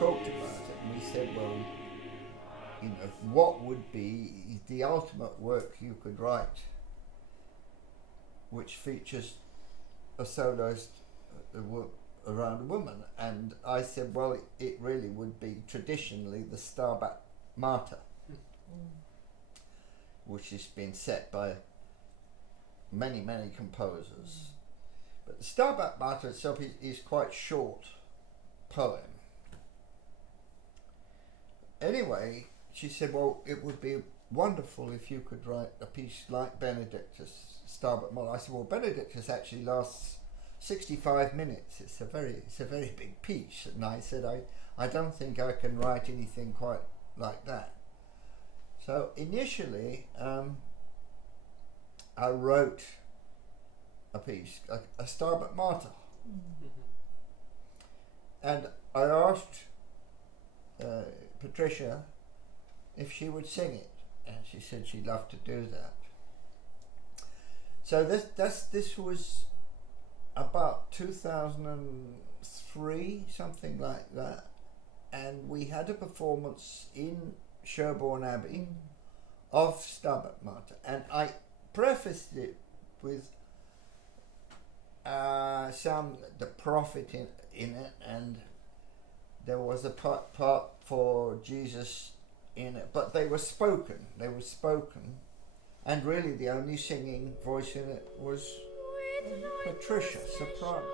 talked about it, and we said, well, you know, what would be the ultimate work you could write which features a soloist around a woman? And I said, well, it really would be traditionally the Stabat Mater, which has been set by many composers. But the Stabat Mater itself is quite short poem. Anyway, she said, well, it would be wonderful if you could write a piece like Benedictus Stabat Mater. I said, well, Benedictus actually lasts 65 minutes. It's a very big piece. And I said, I don't think I can write anything quite like that. So initially, I wrote a piece, a Stabat Mater. And I asked Patricia if she would sing it, and she said she'd love to do that. So this was about 2003, something like that, and we had a performance in Sherborne Abbey of Stabat Mater, and I prefaced it with the prophet in it, and there was a part for Jesus in it, but they were spoken, and really the only singing voice in it was Patricia, soprano.